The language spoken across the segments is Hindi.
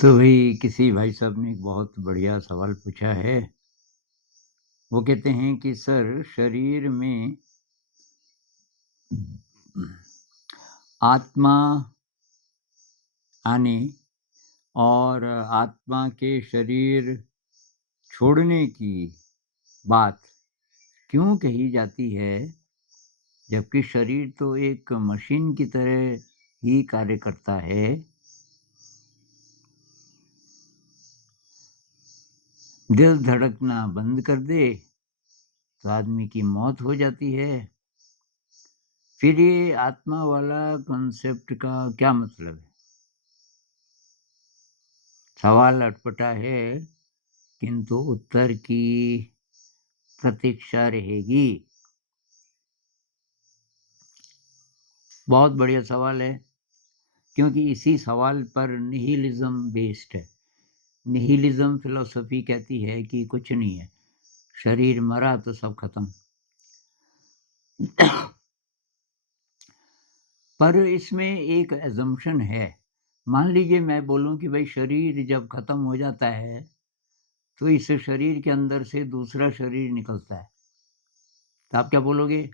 तो भाई किसी भाई साहब ने एक बहुत बढ़िया सवाल पूछा है। वो कहते हैं कि सर शरीर में आत्मा आने और आत्मा के शरीर छोड़ने की बात क्यों कही जाती है, जबकि शरीर तो एक मशीन की तरह ही कार्य करता है। दिल धड़कना बंद कर दे तो आदमी की मौत हो जाती है। फिर ये आत्मा वाला कॉन्सेप्ट का क्या मतलब है? सवाल अटपटा है, किंतु उत्तर की प्रतीक्षा रहेगी। बहुत बढ़िया सवाल है, क्योंकि इसी सवाल पर निहिलिज्म बेस्ड है। निहिलिज्म फिलॉसफी कहती है कि कुछ नहीं है, शरीर मरा तो सब खत्म। पर इसमें एक एजम्पशन है। मान लीजिए मैं बोलूं कि भाई शरीर जब खत्म हो जाता है तो इस शरीर के अंदर से दूसरा शरीर निकलता है, तो आप क्या बोलोगे?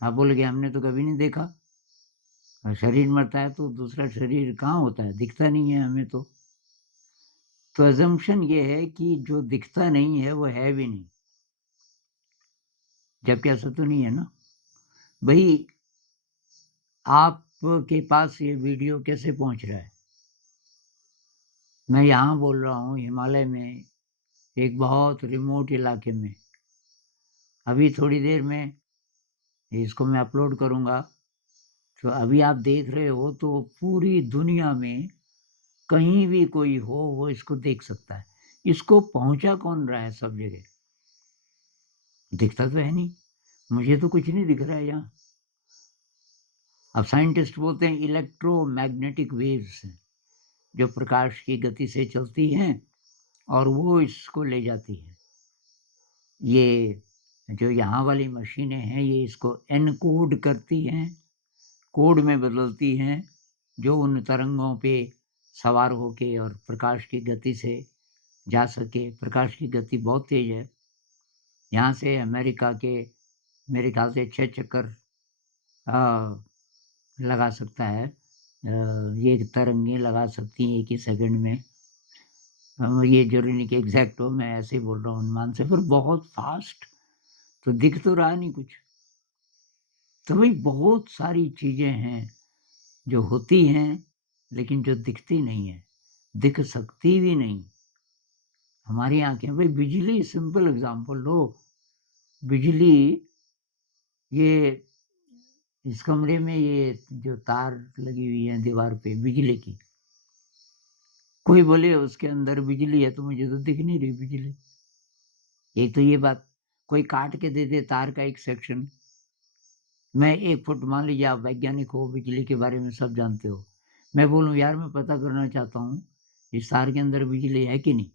आप बोलोगे हमने तो कभी नहीं देखा। शरीर मरता है तो दूसरा शरीर कहाँ होता है, दिखता नहीं है हमें तो। तो अजम्पशन ये है कि जो दिखता नहीं है वो है भी नहीं, जबकि ऐसा तो नहीं है ना। भाई आपके पास ये वीडियो कैसे पहुंच रहा है? मैं यहाँ बोल रहा हूँ हिमालय में, एक बहुत रिमोट इलाके में। अभी थोड़ी देर में इसको मैं अपलोड करूँगा, तो अभी आप देख रहे हो तो पूरी दुनिया में कहीं भी कोई हो वो इसको देख सकता है। इसको पहुंचा कौन रहा है सब जगह? दिखता तो है नहीं, मुझे तो कुछ नहीं दिख रहा है यहाँ। अब साइंटिस्ट बोलते हैं इलेक्ट्रोमैग्नेटिक वेव्स हैं, जो प्रकाश की गति से चलती हैं और वो इसको ले जाती हैं। ये जो यहाँ वाली मशीनें हैं ये इसको एनकोड करती हैं, कोड में बदलती हैं, जो उन तरंगों पे सवार होके और प्रकाश की गति से जा सके। प्रकाश की गति बहुत तेज है। यहाँ से अमेरिका के मेरे ख्याल से 6 चक्कर लगा सकता है। ये तरंगें लगा सकती हैं एक ही सेकंड में। ये जरूरी नहीं कि एग्जैक्ट हो, मैं ऐसे ही बोल रहा हूँ अनुमान से, पर बहुत फास्ट। तो दिख तो रहा नहीं कुछ। तो भाई बहुत सारी चीजें हैं जो होती हैं लेकिन जो दिखती नहीं है, दिख सकती भी नहीं। हमारी आंखें, भाई बिजली, सिंपल एग्जांपल लो। बिजली, ये इस कमरे में ये जो तार लगी हुई है दीवार पे बिजली की, कोई बोले उसके अंदर बिजली है तो मुझे तो दिख नहीं रही बिजली। एक तो ये बात, कोई काट के दे दे तार का एक सेक्शन, मैं 1 फुट, मान लीजिए आप वैज्ञानिक हो, बिजली के बारे में सब जानते हो, मैं बोलूँ यार मैं पता करना चाहता हूँ इस तार के अंदर बिजली है कि नहीं,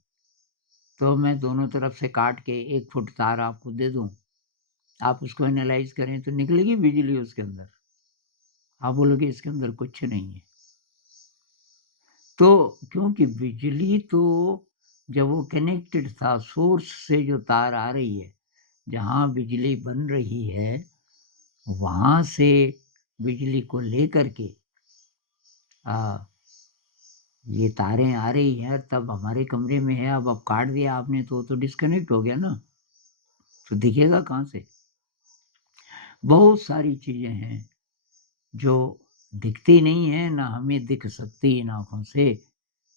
तो मैं दोनों तरफ से काट के 1 फुट तार आपको दे दूँ, आप उसको एनालाइज करें तो निकलेगी बिजली उसके अंदर। आप बोलोगे इसके अंदर कुछ नहीं है। तो क्योंकि बिजली तो जब वो कनेक्टेड था सोर्स से, जो तार आ रही है, जहाँ बिजली बन रही है वहाँ से बिजली को लेकर के ये तारें आ रही हैं, तब हमारे कमरे में है। अब काट दिया आपने तो डिस्कनेक्ट हो गया ना, तो दिखेगा कहाँ से? बहुत सारी चीजें हैं जो दिखती नहीं है, ना हमें दिख सकती इन आंखों से,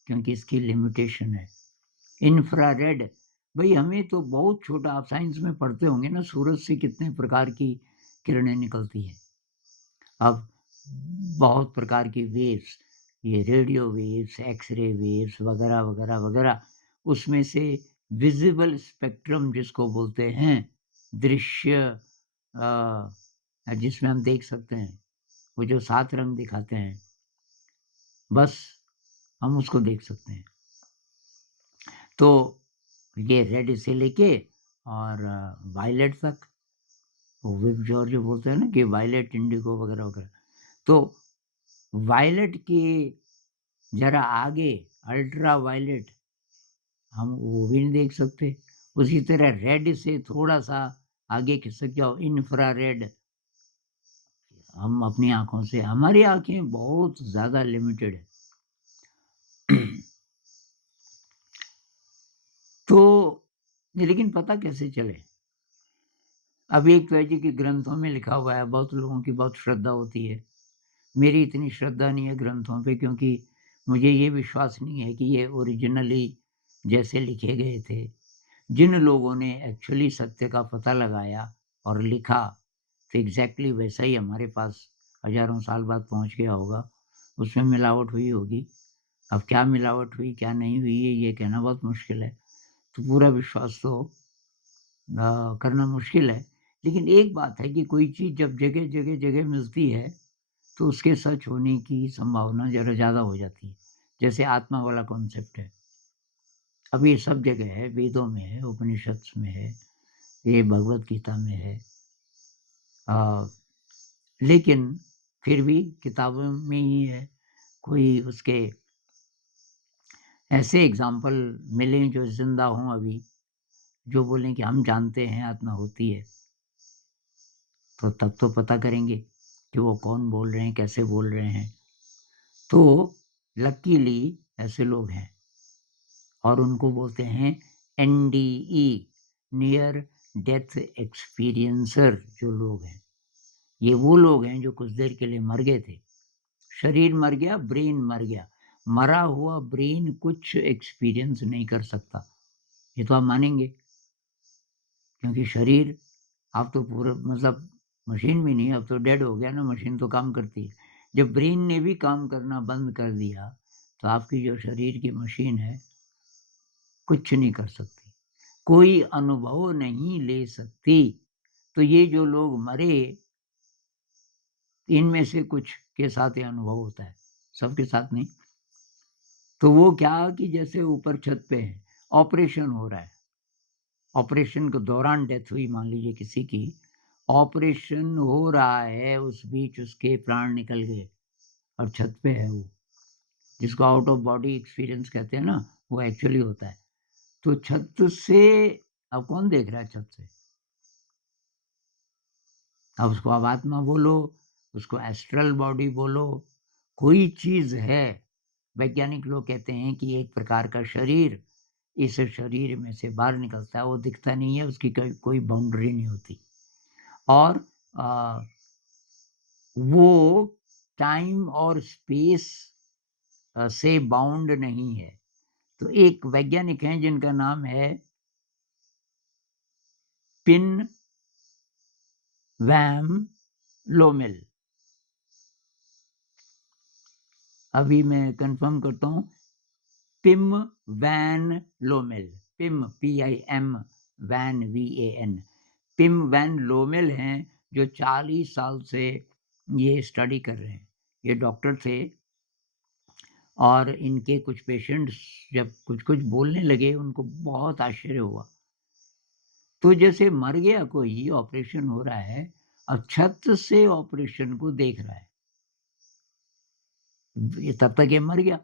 क्योंकि इसकी लिमिटेशन है। इंफ्रारेड, भाई हमें तो बहुत छोटा, आप साइंस में पढ़ते होंगे ना, सूरज से कितने प्रकार की किरणें निकलती हैं। अब बहुत प्रकार की वेव्स, ये रेडियो वेव्स, एक्सरे वेव्स वगैरह वगैरह वगैरह, उसमें से विजिबल स्पेक्ट्रम जिसको बोलते हैं, दृश्य जिसमें हम देख सकते हैं, वो जो 7 रंग दिखाते हैं, बस हम उसको देख सकते हैं। तो ये रेड से लेके और वायलेट तक, वो विव जॉर्ज जो बोलते हैं ना कि वायलेट, इंडिगो वगैरह वगैरह, तो वायलेट के जरा आगे अल्ट्रावायलेट हम वो भी नहीं देख सकते। उसी तरह रेड से थोड़ा-सा आगे खिसक जाओ इंफ्रारेड, हम अपनी आँखों से हमारी आँखें बहुत ज़्यादा लिमिटेड है। तो लेकिन पता कैसे चले? अब एक तो है जी कि ग्रंथों में लिखा हुआ है, बहुत लोगों की बहुत श्रद्धा होती है। मेरी इतनी श्रद्धा नहीं है ग्रंथों पे, क्योंकि मुझे ये विश्वास नहीं है कि ये ओरिजिनली जैसे लिखे गए थे। जिन लोगों ने एक्चुअली सत्य का पता लगाया और लिखा, तो एग्ज़ैक्टली वैसा ही हमारे पास हज़ारों साल बाद पहुँच गया होगा। उसमें मिलावट हुई होगी। अब क्या मिलावट हुई, क्या नहीं हुई है, ये कहना बहुत मुश्किल है। तो पूरा विश्वास तो करना मुश्किल है। लेकिन एक बात है कि कोई चीज़ जब जगह मिलती है, तो उसके सच होने की संभावना ज़रा ज़्यादा हो जाती है। जैसे आत्मा वाला कॉन्सेप्ट है। अब ये सब जगह है, वेदों में है, उपनिषद में है, ये भगवद गीता में है। अ, लेकिन फिर भी किताबों में ही है। कोई उसके ऐसे एग्ज़ाम्पल मिलें जो ज़िंदा हों अभी, जो बोलें कि हम जानते हैं आत्मा होती है, तो तब तो पता करेंगे कि वो कौन बोल रहे हैं, कैसे बोल रहे हैं। तो लकीली ऐसे लोग हैं और उनको बोलते हैं एनडीई, नियर डेथ एक्सपीरियंसर जो लोग हैं। ये वो लोग हैं जो कुछ देर के लिए मर गए थे। शरीर मर गया, ब्रेन मर गया। मरा हुआ ब्रेन कुछ एक्सपीरियंस नहीं कर सकता। ये तो आप मानेंगे, क्योंकि शरीर अब तो पूरा मतलब मशीन भी नहीं, अब तो डेड हो गया ना, मशीन तो काम करती है। जब ब्रेन ने भी काम करना बंद कर दिया, तो आपकी जो शरीर की मशीन है, कुछ नहीं कर सकती। कोई अनुभव नहीं ले सकती। तो ये जो लोग मरे, इनमें से कुछ के साथ ये अनुभव होता है, सबके साथ नहीं। तो वो क्या कि जैसे ऊपर छत पे है, ऑपरेशन हो रहा है। ऑपरेशन के दौरान डेथ हुई मान लीजिए किसी की, ऑपरेशन हो रहा है, उस बीच उसके प्राण निकल गए और छत पे है वो, जिसको आउट ऑफ बॉडी एक्सपीरियंस कहते हैं ना, वो एक्चुअली होता है। तो छत से अब कौन देख रहा है छत से? अब उसको अब आत्मा बोलो, उसको एस्ट्रल बॉडी बोलो, कोई चीज़ है। वैज्ञानिक लोग कहते हैं कि एक प्रकार का शरीर इस शरीर में से बाहर निकलता है, वो दिखता नहीं है, उसकी कोई बाउंड्री नहीं होती और अ, वो टाइम और स्पेस से बाउंड नहीं है। तो एक वैज्ञानिक हैं जिनका नाम है पिन वैम लोमेल। अभी मैं कंफर्म करता हूँ, Pim van Lommel, Pim PIM, van VAN, Pim van Lommel हैं, जो 40 साल से ये स्टडी कर रहे हैं। ये डॉक्टर थे और इनके कुछ पेशेंट्स जब कुछ-कुछ बोलने लगे, उनको बहुत आश्चर्य हुआ। तो जैसे मर गया कोई, ऑपरेशन हो रहा है, अब छत से ऑपरेशन को देख रहा है। ये तब तक ये मर गया।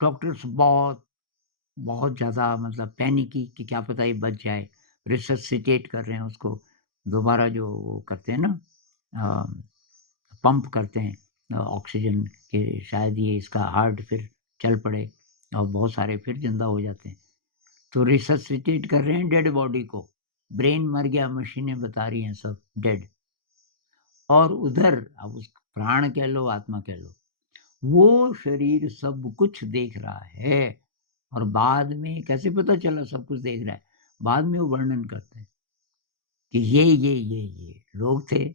डॉक्टर्स बहुत ज़्यादा मतलब पैनिकी कि क्या पता ये बच जाए। रिससिटेट कर रहे हैं उसको, दोबारा जो वो करते हैं ना, अ, पंप करते हैं ऑक्सीजन के, शायद ये इसका हार्ट फिर चल पड़े और बहुत सारे फिर ज़िंदा हो जाते हैं। तो रिससिटेट कर रहे हैं डेड बॉडी को। ब्रेन मर गया, मशीनें बता रही हैं सब डेड। और उधर अब उस प्राण कह लो, आत्मा कह लो, वो शरीर सब कुछ देख रहा है और बाद में कैसे पता चला सब कुछ देख रहा है? बाद में वो वर्णन करते हैं कि ये लोग थे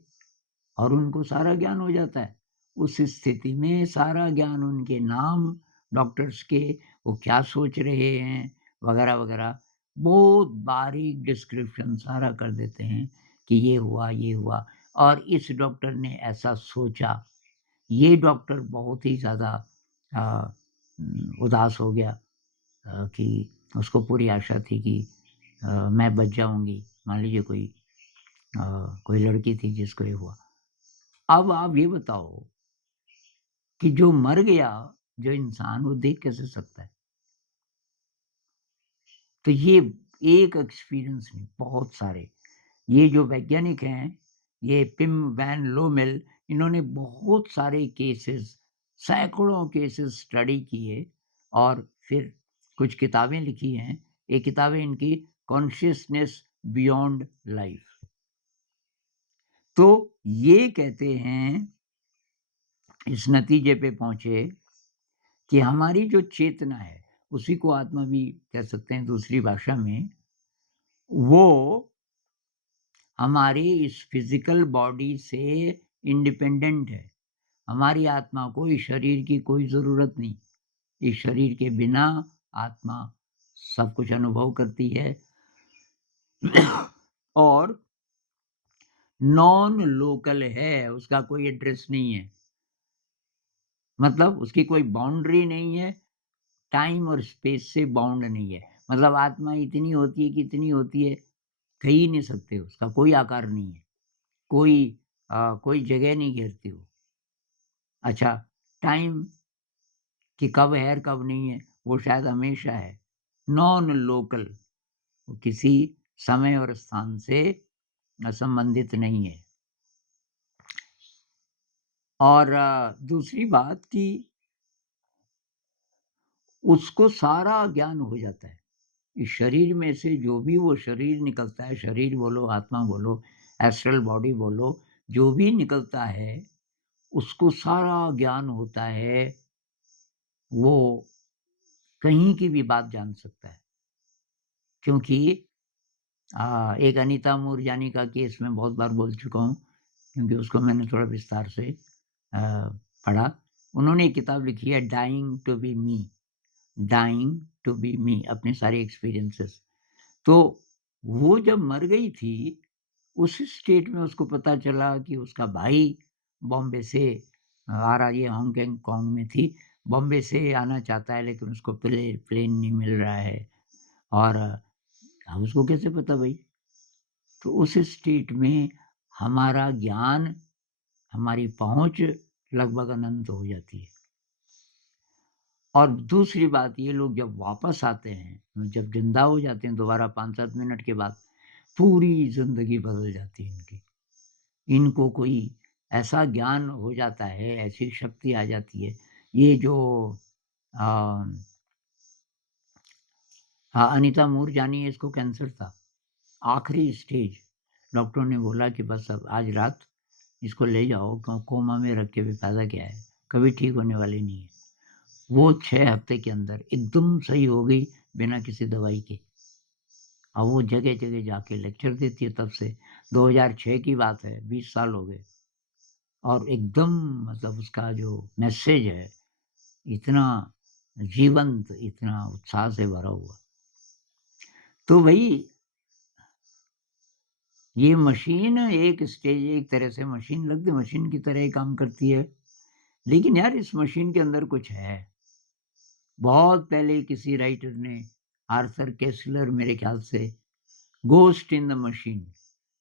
और उनको सारा ज्ञान हो जाता है। उस स्थिति में सारा ज्ञान, उनके नाम डॉक्टर्स के, वो क्या सोच रहे हैं, वगैरह-वगैरह, बहुत बारीक डिस्क्रिप्शन सारा कर देते हैं कि ये हुआ और इस डॉक्टर ने ऐसा सोचा। ये डॉक्टर बहुत ही ज़्यादा अ, उदास हो गया कि उसको पूरी आशा थी कि मैं बच जाऊँगी। मान लीजिए कोई लड़की थी जिसको ये हुआ। अब आप ये बताओ कि जो मर गया, जो इंसान वो देख कैसे सकता है? तो ये एक एक्सपीरियंस नहीं, बहुत सारे। ये जो वैज्ञानिक हैं, ये पिम वैन लोमेल, इन्होंने बहुत सारे केसेस, सैकड़ों केसेस स्टडी किए और फिर कुछ किताबें लिखी हैं। ये किताबें इनकी कॉन्शियसनेस बियॉन्ड लाइफ। तो ये कहते हैं, इस नतीजे पे पहुँचे कि हमारी जो चेतना है, उसी को आत्मा भी कह सकते हैं दूसरी भाषा में, वो हमारी इस फिज़िकल बॉडी से इंडिपेंडेंट है। हमारी आत्मा को इस शरीर की कोई ज़रूरत नहीं। इस शरीर के बिना आत्मा सब कुछ अनुभव करती है और नॉन लोकल है, उसका कोई एड्रेस नहीं है। मतलब उसकी कोई बाउंड्री नहीं है, टाइम और स्पेस से बाउंड नहीं है। मतलब आत्मा इतनी होती है कि इतनी होती है, कह ही नहीं सकते, उसका कोई आकार नहीं है, कोई कोई जगह नहीं घेरती वो। अच्छा, टाइम कि कब है और कब नहीं है, वो शायद हमेशा है। नॉन लोकल, वो किसी समय और स्थान से संबंधित नहीं है। और दूसरी बात कि उसको सारा ज्ञान हो जाता है। इस शरीर में से जो भी वो शरीर निकलता है, शरीर बोलो, आत्मा बोलो, एस्ट्रल बॉडी बोलो, जो भी निकलता है, उसको सारा ज्ञान होता है। वो कहीं की भी बात जान सकता है। क्योंकि एक अनीता मूरजानी का केस मैं बहुत बार बोल चुका हूँ, क्योंकि उसको मैंने थोड़ा विस्तार से पढ़ा। उन्होंने एक किताब लिखी है, dying to be me, dying to be me, अपने सारे एक्सपीरियंसेस। तो वो जब मर गई थी, उस स्टेट में उसको पता चला कि उसका भाई बॉम्बे से आ रहा, ये हांगकांग कॉन्ग में थी, बॉम्बे से आना चाहता है, लेकिन उसको प्लेन नहीं मिल रहा है। और अब उसको कैसे पता भाई? तो उस स्टेट में हमारा ज्ञान, हमारी पहुँच लगभग अनंत हो जाती है। और दूसरी बात, ये लोग जब वापस आते हैं, जब ज़िंदा हो जाते हैं दोबारा 5-7 मिनट के बाद, पूरी ज़िंदगी बदल जाती है इनकी। इनको कोई ऐसा ज्ञान हो जाता है, ऐसी शक्ति आ जाती है। ये जो अ, हाँ, अनीता मूरजानी, इसको कैंसर था, आखिरी स्टेज। डॉक्टरों ने बोला कि बस अब आज रात इसको ले जाओ, कोमा में रख के भी फ़ायदा क्या है, कभी ठीक होने वाली नहीं है। वो 6 हफ्ते के अंदर एकदम सही हो गई, बिना किसी दवाई के। अब वो जगह-जगह जाके लेक्चर देती है तब से। 2006 की बात है, 20 साल हो गए। और एकदम, मतलब उसका जो मैसेज है, इतना जीवंत, इतना उत्साह से भरा हुआ। तो भई, ये मशीन एक स्टेज, एक तरह से मशीन लगती, मशीन की तरह ही काम करती है। लेकिन यार, इस मशीन के अंदर कुछ है। बहुत पहले किसी राइटर ने, आर्थर केस्लर मेरे ख्याल से, गोस्ट इन द मशीन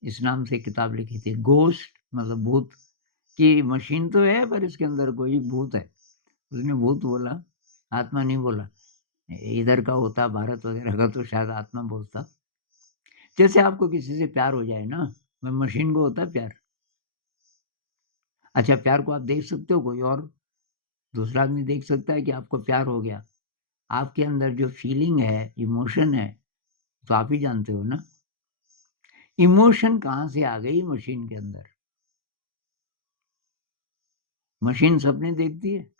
इस नाम से किताब लिखी थी। गोस्ट मतलब भूत, कि मशीन तो है पर इसके अंदर कोई भूत है। उसने भूत बोला, आत्मा नहीं बोला। इधर का होता भारत वगैरह का तो शायद आत्मा बोलता। जैसे आपको किसी से प्यार हो जाए ना, मशीन को होता है प्यार। अच्छा, प्यार को आप देख सकते हो, कोई और दूसरा आदमी देख सकता है कि आपको प्यार हो गया? आपके अंदर जो फीलिंग है, इमोशन है, तो आप ही जानते हो ना। इमोशन कहाँ से आ गई मशीन के अंदर? मशीन सपने देखती है।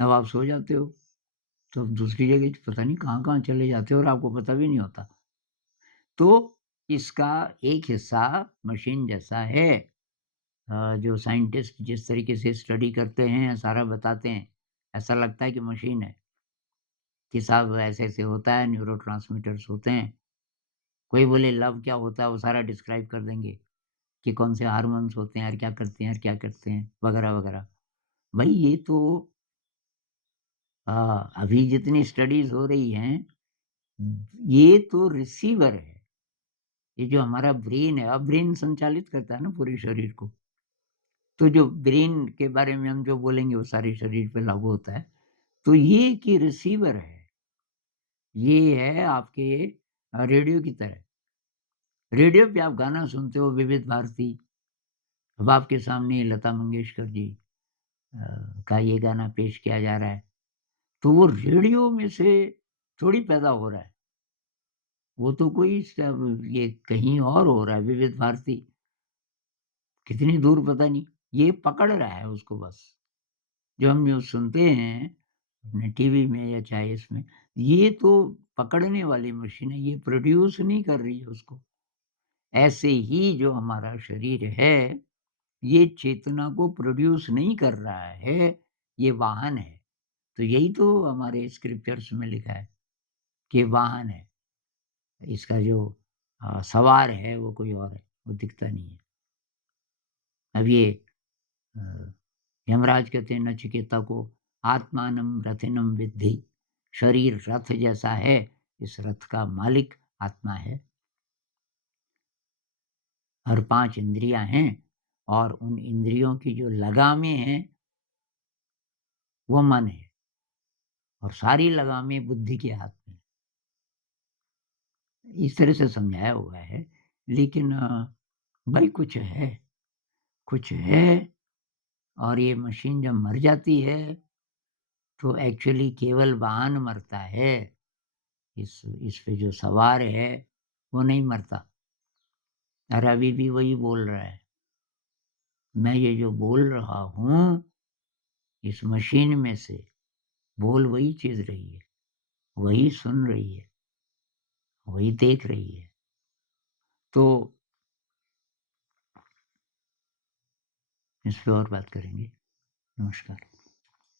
अब आप सो जाते हो, तो अब दूसरी जगह पता नहीं कहाँ-कहाँ चले जाते हो और आपको पता भी नहीं होता। तो इसका एक हिस्सा मशीन जैसा है। जो साइंटिस्ट जिस तरीके से स्टडी करते हैं, सारा बताते हैं, ऐसा लगता है कि मशीन है, कि साहब ऐसे-ऐसे होता है, न्यूरोट्रांसमीटर्स होते हैं। कोई बोले लव क्या होता है, वो सारा डिस्क्राइब कर देंगे, कि कौन से हार्मोन्स होते हैं और क्या करते हैं और क्या करते हैं, वगैरह-वगैरह। भई ये तो अभी जितनी स्टडीज़ हो रही हैं, ये तो रिसीवर है। ये जो हमारा ब्रेन है, अब ब्रेन संचालित करता है ना पूरे शरीर को। तो जो ब्रेन के बारे में हम जो बोलेंगे वो सारे शरीर पे लागू होता है। तो ये कि रिसीवर है, ये है आपके रेडियो की तरह। रेडियो पे आप गाना सुनते हो विविध भारती, अब आपके सामने लता मंगेशकर जी का ये गाना पेश किया जा रहा है, तो वो रेडियो में से थोड़ी पैदा हो रहा है। वो तो कोई सब ये कहीं और हो रहा है, विविध भारती, कितनी दूर पता नहीं। ये पकड़ रहा है उसको बस। जो हम न्यूज़ सुनते हैं, अपने टीवी में या चाहे इसमें, ये तो पकड़ने वाली मशीन है, ये प्रोड्यूस नहीं कर रही है उसको। ऐसे ही जो हमारा शरीर है, ये चेतना को प्रोड्यूस नहीं कर रहा है, ये वाहन है। तो यही तो हमारे स्क्रिप्चर्स में लिखा है कि वाहन है। इसका जो सवार है वो कोई और है, वो दिखता नहीं है। अब ये अ, यमराज कहते हैं नचिकेता को, आत्मानं रथिनं विद्धि, शरीर रथ जैसा है, इस रथ का मालिक आत्मा है। हर 5 इंद्रियाँ हैं और उन इंद्रियों की जो लगामें हैं, वो मन है और सारी लगामें बुद्धि के हाथ में। इस तरह से समझाया हुआ है। लेकिन भाई कुछ है और ये मशीन जब मर जाती है, तो एक्चुअली केवल वाहन मरता है। इस पे जो सवार है, वो नहीं मरता और अभी भी वही बोल रहा है। मैं ये जो बोल रहा हूँ, इस मशीन में से बोल वही चीज़ रही है, वही सुन रही है, वही देख रही है। तो इस पे और बात करेंगे। नमस्कार।